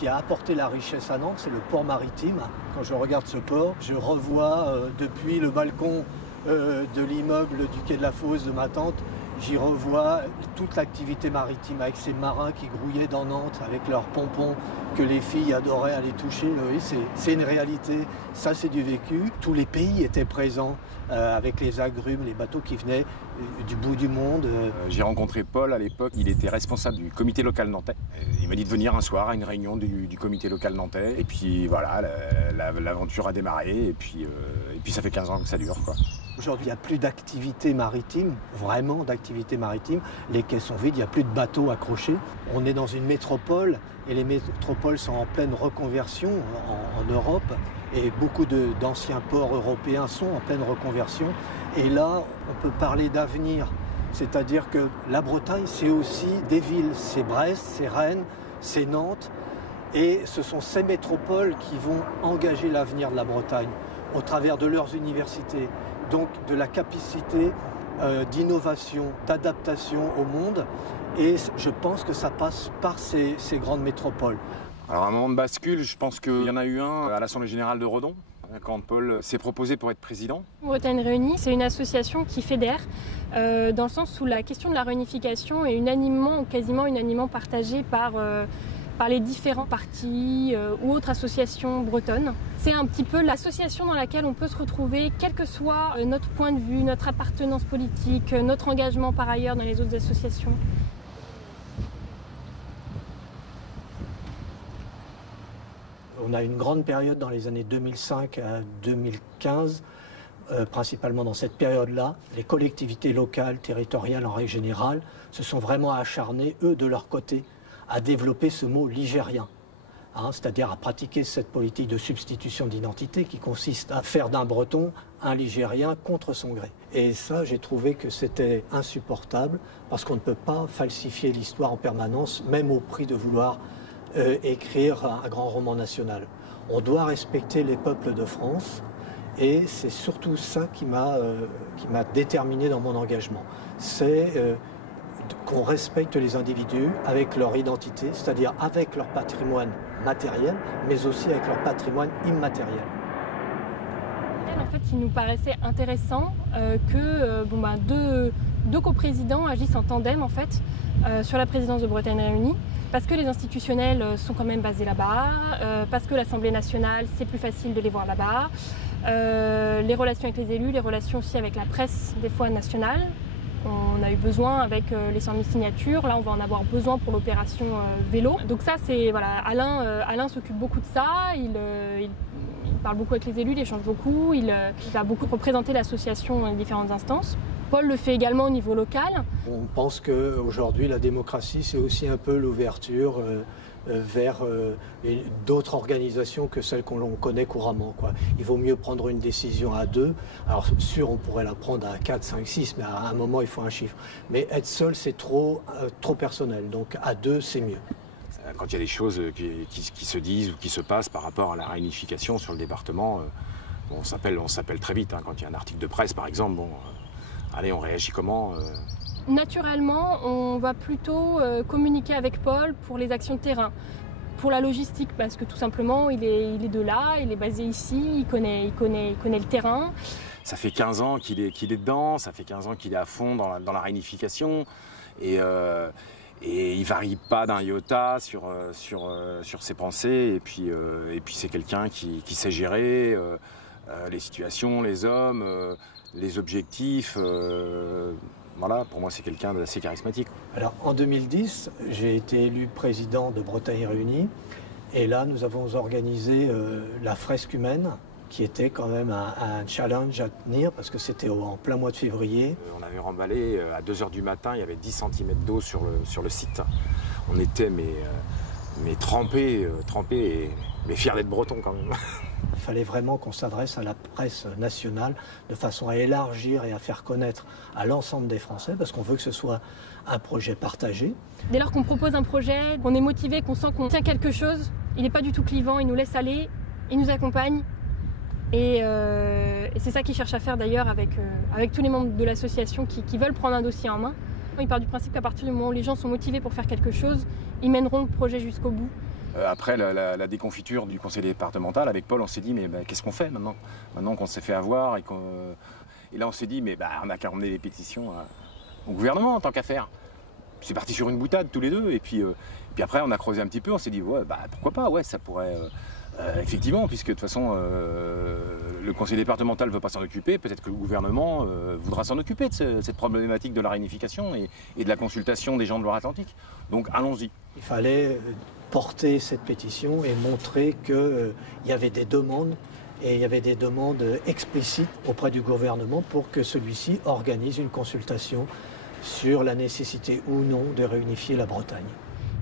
qui a apporté la richesse à Nantes, c'est le port maritime. Quand je regarde ce port, je revois depuis le balcon de l'immeuble du quai de la Fosse de ma tante, j'y revois toute l'activité maritime avec ces marins qui grouillaient dans Nantes avec leurs pompons que les filles adoraient aller toucher. Oui, c'est une réalité, ça c'est du vécu. Tous les pays étaient présents avec les agrumes, les bateaux qui venaient du bout du monde. J'ai rencontré Paul à l'époque, il était responsable du comité local nantais. Il m'a dit de venir un soir à une réunion du comité local nantais. Et puis voilà, l'aventure a démarré et puis ça fait 15 ans que ça dure, quoi. Aujourd'hui, il n'y a plus d'activité maritime, vraiment d'activité maritime. Les quais sont vides, il n'y a plus de bateaux accrochés. On est dans une métropole et les métropoles sont en pleine reconversion en Europe. Et beaucoup d'anciens ports européens sont en pleine reconversion. Et là, on peut parler d'avenir. C'est-à-dire que la Bretagne, c'est aussi des villes. C'est Brest, c'est Rennes, c'est Nantes. Et ce sont ces métropoles qui vont engager l'avenir de la Bretagne au travers de leurs universités. Donc de la capacité d'innovation, d'adaptation au monde. Et je pense que ça passe par ces grandes métropoles. Alors un moment de bascule, je pense qu'il y en a eu un à l'Assemblée Générale de Redon, quand Paul s'est proposé pour être président. Bretagne Réunie, c'est une association qui fédère, dans le sens où la question de la réunification est unanimement ou quasiment unanimement partagée par les différents partis ou autres associations bretonnes. C'est un petit peu l'association dans laquelle on peut se retrouver, quel que soit notre point de vue, notre appartenance politique, notre engagement par ailleurs dans les autres associations. On a une grande période dans les années 2005 à 2015, principalement dans cette période-là. Les collectivités locales, territoriales en règle générale, se sont vraiment acharnées, eux, de leur côté, à développer ce mot ligérien, c'est-à-dire à pratiquer cette politique de substitution d'identité qui consiste à faire d'un breton un ligérien contre son gré. Et ça, j'ai trouvé que c'était insupportable parce qu'on ne peut pas falsifier l'histoire en permanence, même au prix de vouloir écrire un grand roman national. On doit respecter les peuples de France et c'est surtout ça qui m'a déterminé dans mon engagement. C'est qu'on respecte les individus avec leur identité, c'est-à-dire avec leur patrimoine matériel, mais aussi avec leur patrimoine immatériel. En fait, il nous paraissait intéressant que deux coprésidents agissent en tandem en fait, sur la présidence de Bretagne Réunie, parce que les institutionnels sont quand même basés là-bas, parce que l'Assemblée nationale, c'est plus facile de les voir là-bas, les relations avec les élus, les relations aussi avec la presse, des fois nationale. On a eu besoin avec les 100 000 signatures, là on va en avoir besoin pour l'opération vélo. Donc ça c'est, voilà, Alain s'occupe beaucoup de ça, il parle beaucoup avec les élus, il échange beaucoup, il va beaucoup représenter l'association dans les différentes instances. Paul le fait également au niveau local. On pense qu'aujourd'hui la démocratie c'est aussi un peu l'ouverture vers d'autres organisations que celles qu'on connaît couramment, quoi. Il vaut mieux prendre une décision à deux. Alors sûr, on pourrait la prendre à 4, 5, 6, mais à un moment, il faut un chiffre. Mais être seul, c'est trop personnel. Donc à deux, c'est mieux. Quand il y a des choses qui se disent ou qui se passent par rapport à la réunification sur le département, on s'appelle très vite. Quand il y a un article de presse, par exemple, allez, on réagit comment Naturellement, on va plutôt communiquer avec Paul pour les actions de terrain, pour la logistique, parce que tout simplement, il est de là, il est basé ici, il connaît le terrain. Ça fait 15 ans qu'il est dedans, ça fait 15 ans qu'il est à fond dans la réunification, et il varie pas d'un iota sur ses pensées, et puis c'est quelqu'un qui sait gérer les situations, les hommes, les objectifs. Voilà, pour moi, c'est quelqu'un d'assez charismatique. Alors, en 2010, j'ai été élu président de Bretagne Réunie. Et là, nous avons organisé la fresque humaine, qui était quand même un challenge à tenir, parce que c'était en plein mois de février. On avait remballé à 2 h du matin, il y avait 10 cm d'eau sur le site. On était mais trempés, mais fiers d'être bretons quand même. Il fallait vraiment qu'on s'adresse à la presse nationale de façon à élargir et à faire connaître à l'ensemble des Français, parce qu'on veut que ce soit un projet partagé. Dès lors qu'on propose un projet, qu'on est motivé, qu'on sent qu'on tient quelque chose, il n'est pas du tout clivant, il nous laisse aller, il nous accompagne. Et c'est ça qu'il cherche à faire d'ailleurs avec tous les membres de l'association qui veulent prendre un dossier en main. Il part du principe qu'à partir du moment où les gens sont motivés pour faire quelque chose, ils mèneront le projet jusqu'au bout. Après la déconfiture du conseil départemental, avec Paul, on s'est dit, mais qu'est-ce qu'on fait maintenant? Maintenant qu'on s'est fait avoir et là on s'est dit, mais on n'a qu'à emmener les pétitions au gouvernement en tant qu'affaire. C'est parti sur une boutade tous les deux, et puis après on a creusé un petit peu, on s'est dit, ouais, pourquoi pas, ouais, ça pourrait... effectivement, puisque de toute façon, le conseil départemental ne veut pas s'en occuper, peut-être que le gouvernement voudra s'en occuper de cette problématique de la réunification et de la consultation des gens de Loire-Atlantique. Donc allons-y. Il fallait porter cette pétition et montrer qu'il y avait des demandes, et il y avait des demandes explicites auprès du gouvernement pour que celui-ci organise une consultation sur la nécessité ou non de réunifier la Bretagne.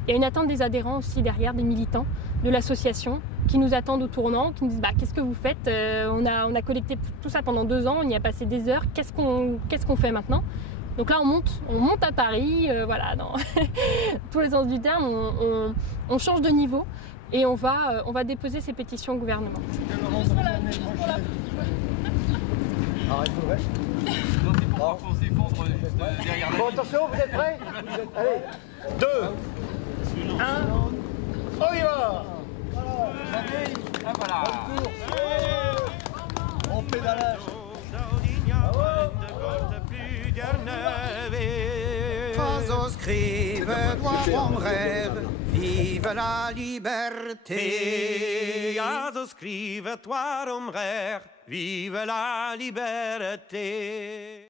Il y a une attente des adhérents aussi derrière, des militants de l'association qui nous attendent au tournant, qui nous disent qu'est-ce que vous faites, on a collecté tout ça pendant 2 ans, on y a passé des heures, qu'est-ce qu'on fait maintenant? Donc là on monte à Paris, voilà, dans tous les sens du terme, on change de niveau et on va déposer ces pétitions au gouvernement. Bon, attention, vous êtes prêts? Allez, 2, 1, on y va! Voilà. On pédalage. Oiseaux scrivent, mon rêve, vive la liberté. Oiseaux scrivent, toi, mon rêve, vive la liberté.